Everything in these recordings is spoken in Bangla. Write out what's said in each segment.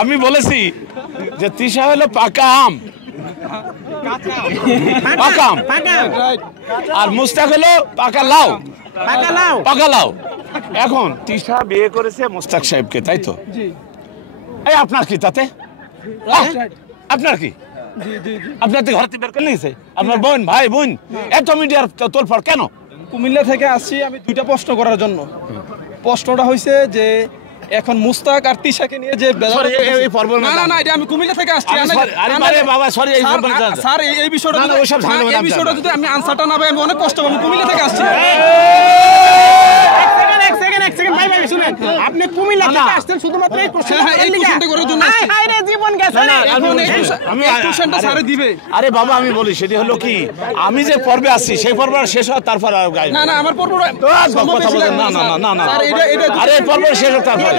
আমি বলেছি যে তিশা হলো পাকা আম, পাকা আম, আর মুস্তাক হলো পাকা লাউ, পাকা লাউ। এখন তিশা বিয়ে করেছে মুস্তাক সাহেবকে, তাই তো? এই আপনার কি তাতে? আপনার কি? আপনার ঘর থেকে বের করে নিয়েছে আপনার বোন, ভাই বোন, এত মিডিয়ার তোলফাড় কেন? কুমিল্লা থেকে আসছি আমি দুইটা প্রশ্ন করার জন্য। প্রশ্নটা হয়েছে যে এখন মুস্তাক আর তিশাকে নিয়ে যে না এটা আমি কুমিল্লা থেকে আসছি। স্যার এই বিষয়টা যদি আমি আনসারটা না পাই আমি অনেক কষ্ট পাবো। কুমিল্লা থেকে আসছি। আপনি কুমিল্লা থেকে আসছেন শুধুমাত্র এই কোশ্চেনটা করার জন্য। আরে জীবন গেছে না, এখন আমি এই কোশ্চেনটা স্যারে দিবে। আরে বাবা আমি বলি সেটা হলো কি, আমি যে পর্বে আসছি সেই পর্ব শেষ হয় তারপর আর গাই না না আমার পর্ব কথা বলেন না না না না স্যার এটা আরে পর্ব শেষ হয় তারপর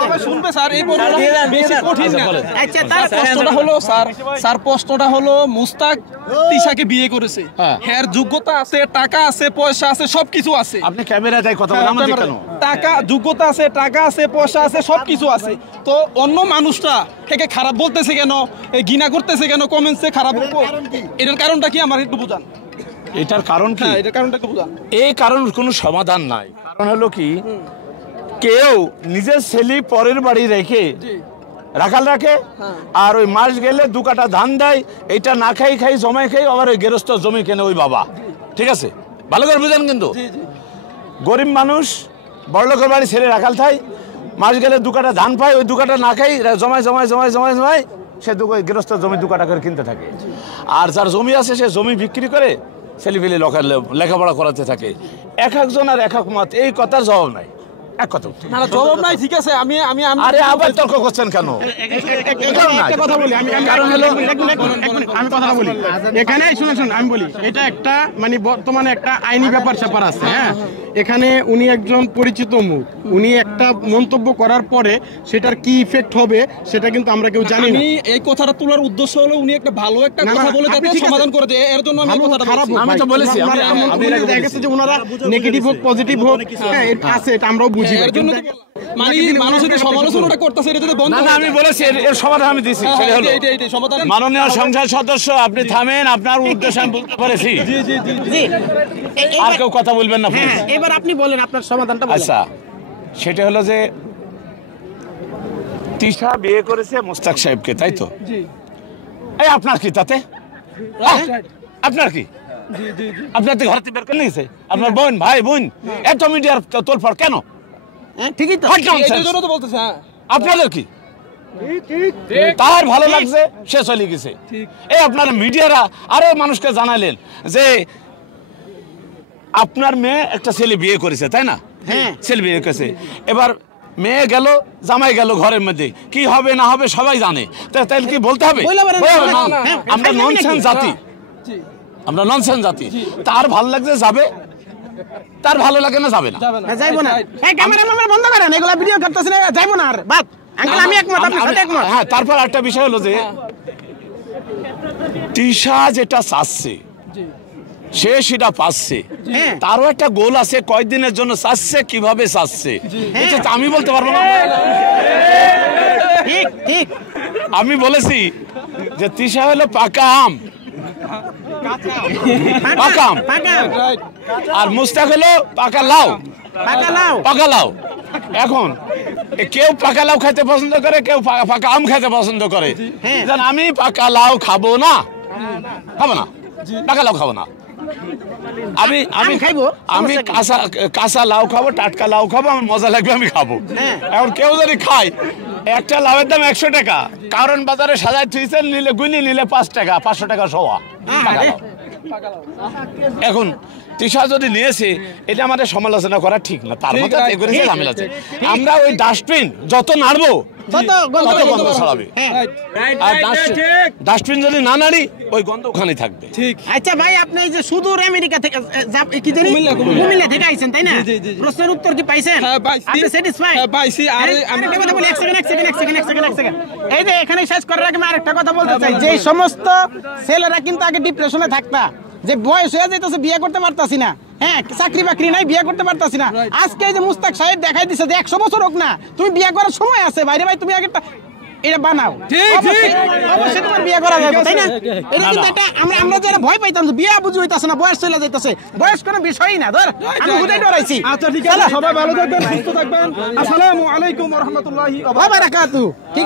সবাই শুনবে স্যার। এই পর্ব বেশি কঠিন না। আচ্ছা তার প্রশ্নটা হলো স্যার প্রশ্নটা হলো মুস্তাক তিশাকে বিয়ে করেছে, হ্যাঁ যোগ্যতা আছে, টাকা আছে, পয়সা আছে, সবকিছু আছে। আপনি ক্যামেরায় তাই কথা বলেন আমাদের কেন? টাকা যোগ্যতা আছে, টাকা আছে, পয়সা আছে, সবকিছু আছে। তো অন্য মানুষটা একে খারাপ বলতেছে কেন, ঘৃণা করতেছে কেন, কমেন্টসে খারাপ, এটার কারণটা কি আমার একটু বুঝান। এটার কারণ কি? এটার কারণটা একটু বুঝান। এই কারণ কোনো সমাধান নাই। কারণ হলো কি, কেউ নিজের ছেলে পরের বাড়ি রেখে রাখাল রাখে, আর ওই মাস গেলে 2 কাঠা ধান দেয়, এটা না খাই জমাই খাই, আবার ওই গেরস্ত জমি কেনে ওই বাবা। ঠিক আছে, ভালো করে বুঝেন। কিন্তু গরিব মানুষ বড়লোকের বাড়ি ছেড়ে রাখাল থাই, মাস গেলে 2 কাঠা ধান পায়, ওই 2 কাঠা না খাই জমায় সে গৃহস্থ জমি 2 কাঠা করে কিনতে থাকে। আর যার জমি আছে সে জমি বিক্রি করে ছেলেপিলে লেখাপড়া করাতে থাকে। একজন আর এক মত, এই কথার জবাব নাই। এক কথা না জবাব নাই, ঠিক আছে। আমি আরে আবার তর্ক করছেন কেন? কথা বলি আমি কথা বলি এখানে, শুনুন আমি বলি, এটা একটা মানে বর্তমানে একটা আইনি ব্যাপার স্যাপার আছে। হ্যাঁ, এখানে উনি একজন পরিচিত মুখ, উনি একটা মন্তব্য করার পরে সেটার কি ইফেক্ট হবে সেটা কিন্তু আমরা কেউ জানি না। এই কথাটা তোলার উদ্দেশ্য হলো উনি একটা ভালো একটা কথা বলে যাতে সমাধান করে দেয়, এর জন্য আমি কথাটা বলছি। আমি তো বলেছি আমি দেখা গেছে যে ওনারা নেগেটিভ হোক পজিটিভ হোক, হ্যাঁ এটা আছে, এটা আমরাও বুঝি। এর জন্য মানে মানুষের যে সমালোচনাটা করতেছে এটা যদি বন্ধ না আমি বলেছি এর সমাধান আমি দিছি। সেটা হলো মাননীয় সংসদ সদস্য আপনি থামেন, আপনার উদ্দেশ্য আমি বলতে পারেছি। জি আর কেউ কথা বলবেন না প্লিজ। এবার আপনি বলেন আপনার সমাধানটা বলেন। আচ্ছা, সেটা হলো যে তিশা বিয়ে করেছে মুস্তাক সাহেবকে, তাই তো? জি। এই আপনার কি তাতে? আপনার কি? আপনার ঘর থেকে বের করে নিয়েছে আপনার বোন, ভাই বোন, এত মিডিয়ার তোলফাড় কেন? ঠিকই তো, এটার জন্য তো বলতেছে। আপনাদের কি তার ভালো লাগছে সে চলে গেছে? এই আপনার মিডিয়ারা আরো মানুষকে জানালেন যে আপনার মেয়ে একটা ছেলে বিয়ে করেছে, তাই না? হ্যাঁ, ছেলে বিয়ে করেছে। এবার মেয়ে গেল, জামাই গেল, ঘরের মধ্যে কি হবে না হবে সবাই জানে, তাহলে কি বলতে হবে? আমরা ননসেন্স জাতি, আমরা ননসেন্স জাতি। তার ভালো লাগছে যাবে, তার ভালো লাগে না যাবে না, যাইবো না। এই ক্যামেরা বন্ধ করেন, এগুলা ভিডিও করতেছ না, যাইবো না। আর বাদ আঙ্কেল আমি একমত, আপনি সাথে একমত। হ্যাঁ, তারপর একটা বিষয় হলো যে তিশা যেটা চাচ্ছে সে সেটা পাচ্ছে, তারও একটা গোল আছে, কয়েকদিনের জন্য চাচ্ছে, কিভাবে চাচ্ছে এটা আমি বলতে পারবো না। ঠিক ঠিক, আমি বলেছি যে তিশা হলো পাকা আম, পাকা আম, আর মুস্তাক হলো পাকা লাউ, পাকা লাউ। এখন কেউ পাকা লাউ খাইতে পছন্দ করে, কেউ পাকা আম খাইতে পছন্দ করে। আমি পাকা লাউ খাবো না, পাকা লাউ খাবো না। আমি কাঁচা লাউ খাবো, টাটকা লাউ খাবো, আমার মজা লাগবে, আমি খাবো। এখন কেউ যদি খায়, একটা লাউয়ের দাম 100 টাকা, কারণ বাজারে সাজায় থুইছে, নিলে গুলি নিলে 5 টাকা, 500 টাকা সওয়া। এখন তিশা যদি নিয়েছে, এটা আমাদের সমালোচনা করা ঠিক না, তার মধ্যে ঝামেলা আছে। আমরা ওই ডাস্টবিন যত নাড়বো তত গন্ধ ছড়াবে, আর ডাস্টবিন যদি না নাড়ি ওই গন্ধ ওখানে থাকবে। ঠিক। আচ্ছা ভাই, আপনি যে সুদূর আমেরিকা থেকে কি জানি কুমিল্লা থেকে আইছেন, তাই না? প্রশ্নের উত্তর কি পাইছেন? আপনি স্যাটিসফাইড? পাইছি। আর আমি একটা কথা বলি, এক সেকেন্ড। এই যে এখানে শেষ করার আগে আমি আরেকটা কথা বলতে চাই, যে সমস্ত ছেলেরা কিন্তু আগে ডিপ্রেশনে থাকতা, যে বয়স হয়ে যাইতেছে, বিয়ে করতে পারতাছি না, হ্যাঁ চাকরি বাকরি নাই, বিয়ে করতে পারতাছি না, আজকে এই যে মুস্তাক সাহেব দেখাই দিছে যে 100 বছর হোক না, তুমি বিয়ে করার সময় আছে, বাইরে ভাই তুমি আগে এটা বানাও ঠিক, অবশ্যই, ঠিক। অবশ্যই তোমার বিয়ে করা যাবে তাই না এটা কিন্তু একটা আমরা যারা ভয় পাইতাম যে বিয়ে বুঝি হইতাছে না বয়স চলে যাইতাছে বয়স কোনো বিষয়ই না ধর আমি হুদাই ডরাইছি আচ্ছা ঠিক আছে সবাই ভালো থাকবেন সুস্থ থাকবেন আসসালামু আলাইকুম ওয়া রাহমাতুল্লাহি ওয়া ওয়া বারাকাতুহু ঠিক